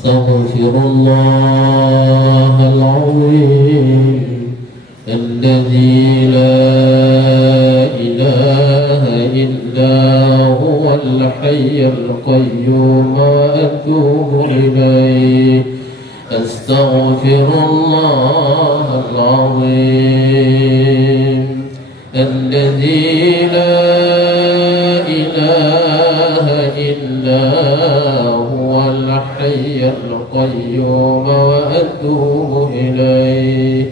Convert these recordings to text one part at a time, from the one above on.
أستغفر الله العظيم الذي لا إله إلا هو الحي القيوم وأتوب إليه. أستغفر الله العظيم الذي لا إله إلا هو الحي القيوم وأتوب إليه.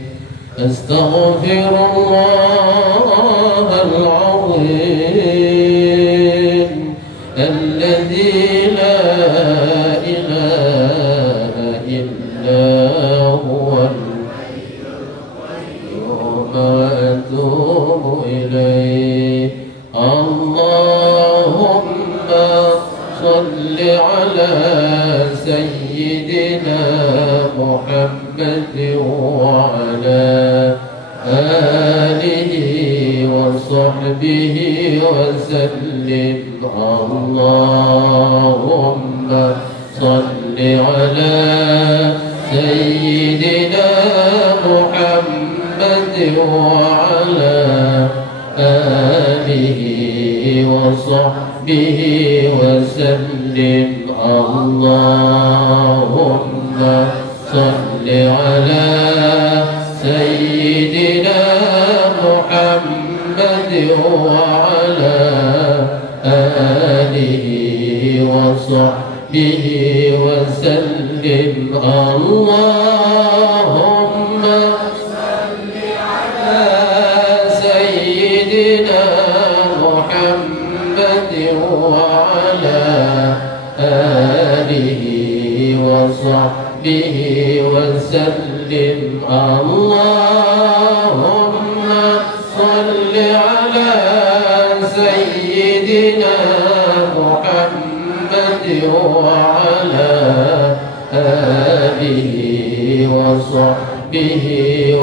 أستغفر الله العظيم الذي لا إله إلا هو الحي القيوم وأتوب إليه. اللهم صل على سيدنا محمد وعلى آله وصحبه وسلم. اللهم صل على سيدنا محمد وعلى آله وصحبه وسلم. اللهم صل على سيدنا محمد وعلى آله وصحبه وسلم. اللهم صل على سيدنا محمد وعلى آله وصحبه وسلم. اللهم صل على سيدنا محمد وعلى آله وصحبه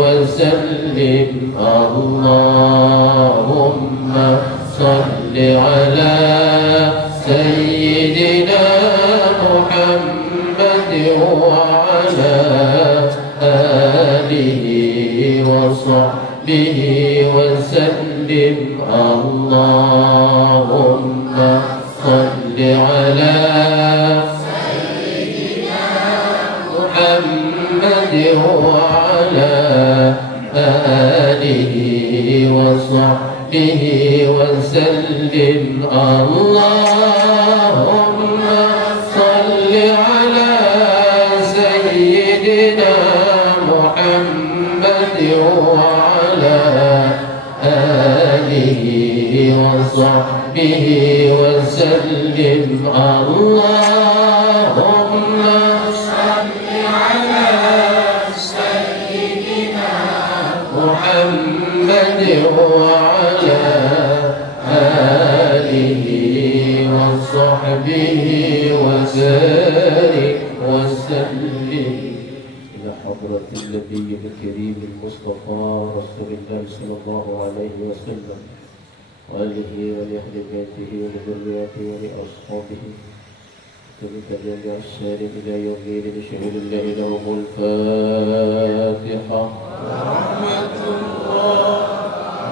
وسلم. اللهم صل على سيدنا محمد وعلى آله وصحبه وسلم. اللهم صل على سيدنا محمد وعلى آله وصحبه وسلم. اللهم صل على سيدنا محمد وعلى آله وصحبه وسلم. اللهم صل على سيدنا محمد وعلى آله وصحبه وسلم. إلى حضرة النبي الكريم المصطفى رسول الله صلى الله عليه وسلم وآله ولأهل بيته ولذريته ولأصحابه ومن تبعهم بإحسان إلى يوم الدين لشهود الله لهم الفاتحة. ورحمة الله.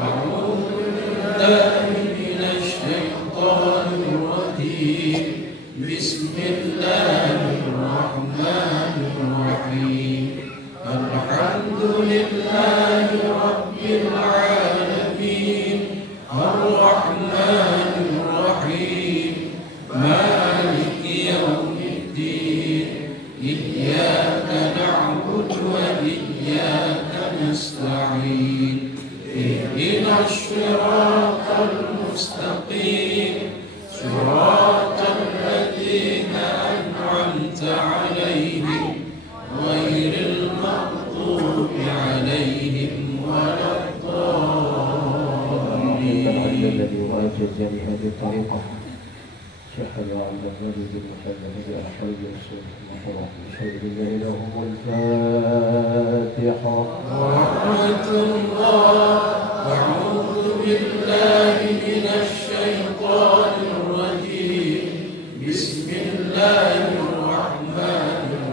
أعوذ بالله من الشيطان الرجيم. بسم الله الرحمن الرحيم. الحمد لله رب العالمين الرحمن الرحيم مالك يوم الدين. إياك نعبد وإياك نستعين. اهدنا الصراط المستقيم صراط الذين أنعمت عليهم غير المغضوب عليهم ولا الضالين. الذي وأجز بهذه الطريقة شهد عن الرجل المحمد أحمد رسول الله شهد الله لهم الفاتحة. ورحمة الله. أعوذ بالله من الشيطان الرجيم. بسم الله الرحمن الرحيم.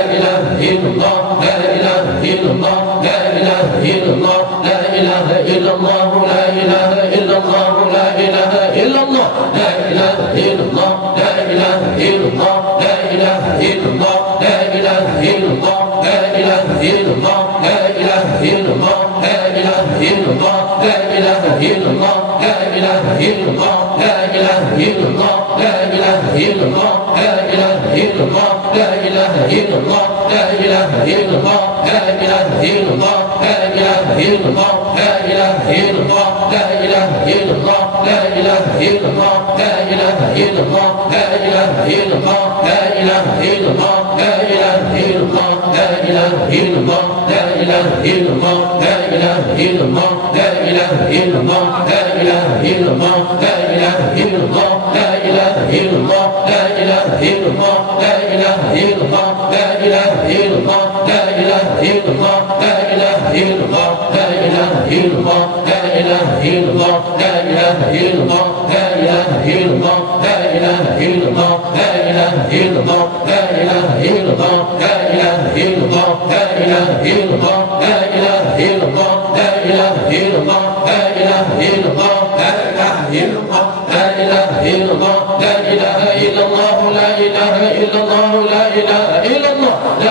إله إلا الله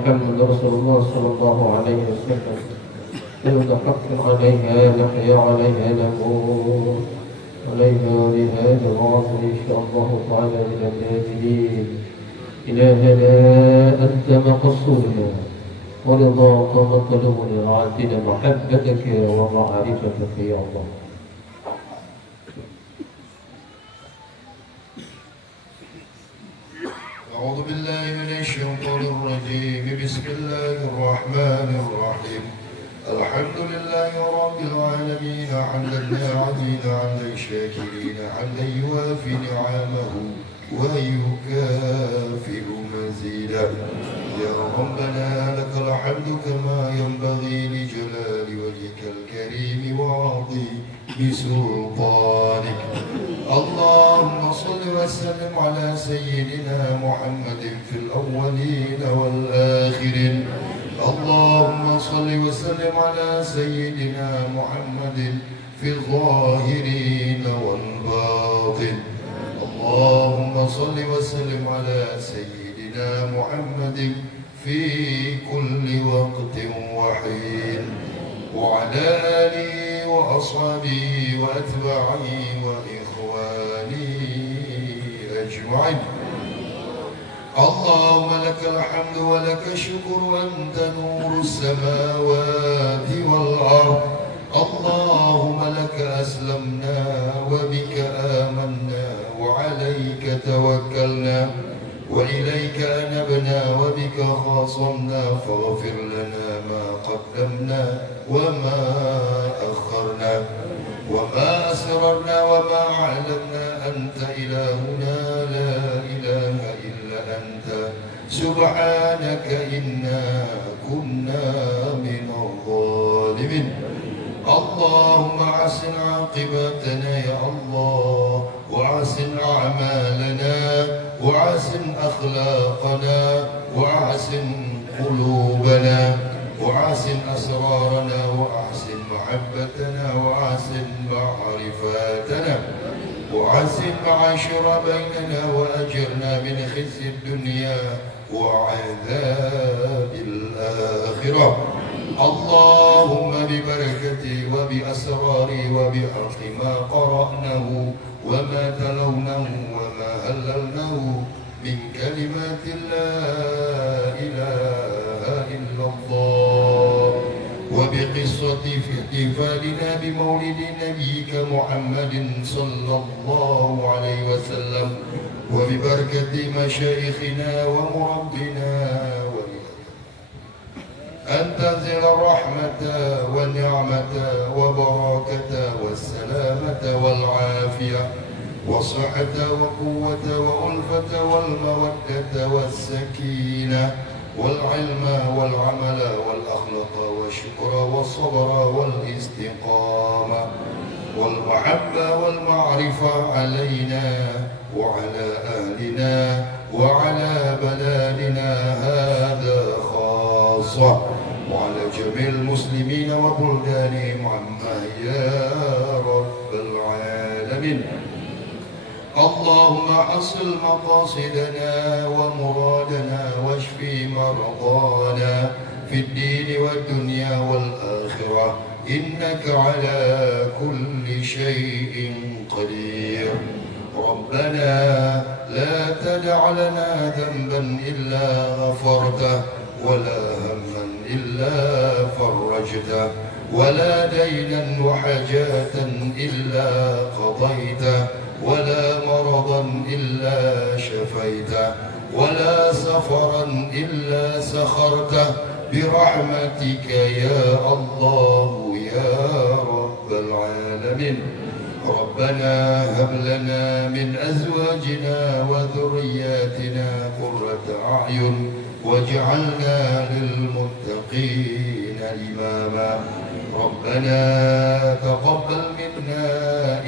محمد رسول الله صلى الله عليه وسلم كلمة حق عليها نحيا عليها نموت عليها لهذا العصر إن شاء الله تعالى من النازلين. إلهنا أنت مقصودنا ورضاك مطلوبنا وعدنا محبتك ومعرفتك يا الله. أعوذ بالله من الشيطان الرجيم. بسم الله الرحمن الرحيم. الحمد لله رب العالمين حمدا ناعمين عند الشاكرين حمدا يوافي نعمه ويكافئ مزيدا. يا ربنا لك الحمد كما ينبغي لجلال وجهك الكريم وعظيم سلطانك. اللهم صل وسلم على سيدنا محمد في الأولين والآخرين. اللهم صل وسلم على سيدنا محمد في الظاهرين والباطن. اللهم صل وسلم على سيدنا محمد في كل وقت وحين وعلى آله وأصحابه وأتباعه وإخوانه أجمعين. اللهم لك الحمد ولك الشكر أنت نور السماوات والأرض. اللهم لك أسلمنا وبك آمنا وعليك توكلنا وإليك أنبنا وبك خاصمنا فاغفر لنا ما قدمنا وما أخرنا وما أسررنا وما أعلنا. أنت إلهنا لا إله إلا أنت سبحانك إنا كنا من الظالمين. اللهم أحسن عاقبتنا يا الله وأحسن أعمالنا وأحسن أخلاقنا وأحسن قلوبنا وأحسن أسرارنا وأحسن محبتنا وأحسن معرفاتنا وأحسن معاشر بيننا وأجرنا من خزي الدنيا وعذاب الآخرة. اللهم ببركة وبأسرار وبحق ما قرأناه وما تلوناه وما هللناه من كلمات لا إله إلا الله وبقصة في احتفالنا بمولد نبيك محمد صلى الله عليه وسلم وببركة مشايخنا ومربنا أن تنزل الرحمة والنعمة وبركة والسلامة والعافية والصحة وقوة وألفة والمودة والسكينة والعلم والعمل والأخلاق والشكر والصبر والاستقامة والمحبة والمعرفة علينا وعلى أهلنا خاصة وعلى جميع المسلمين وبلدانهم عما يا رب العالمين. اللهم حصل مقاصدنا ومرادنا واشف مرضانا في الدين والدنيا والآخرة إنك على كل شيء قدير. ربنا لا تدع لنا ذنبا إلا غفرته ولا هما إلا فرجته ولا دينا وحاجات إلا قضيته ولا مرضا إلا شفيته ولا سفرا إلا سخرته برحمتك يا الله يا رب العالمين. ربنا هب لنا من أزواجنا وذرياتنا قرة أعين واجعلنا للمتقين إماما. ربنا تقبل منا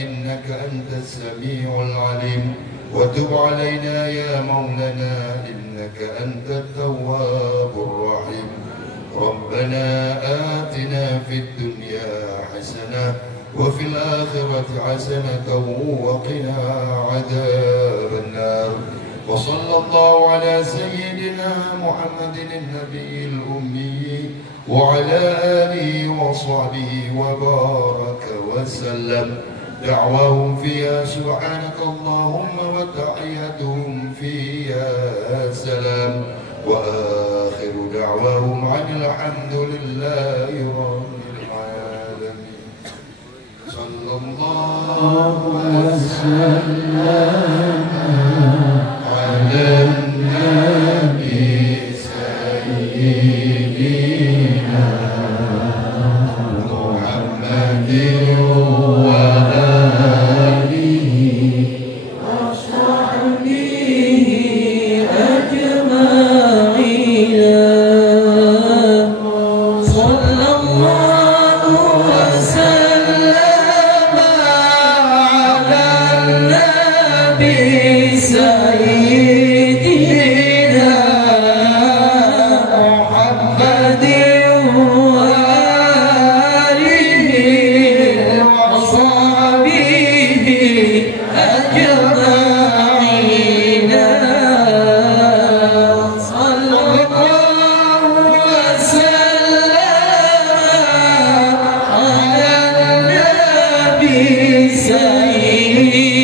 إنك أنت السميع العليم وتب علينا يا مولانا إنك أنت التواب الرحيم. ربنا آتنا في الدنيا حسنة وفي الآخرة حسنة وقنا عذاب النار. وصلى الله على سيدنا محمد النبي الأمي وعلى آله وصحبه وبارك وسلم. دعواهم فيها سبحانك اللهم وتحيتهم فيها سلام وآخر دعواهم عن الحمد لله رب العالمين. صلى الله وسلم على النبي سيدنا محمد وآله وصحبه أجمعين. صلى الله وسلم على النبي سيدنا محمد وآله وصحبه أجمعين. صلى الله وسلم على النبي سيدنا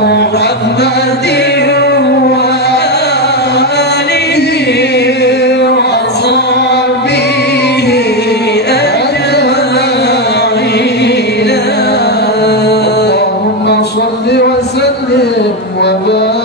محمد وآله وصحبه أجمعين. اللهم صل وسلم وبارك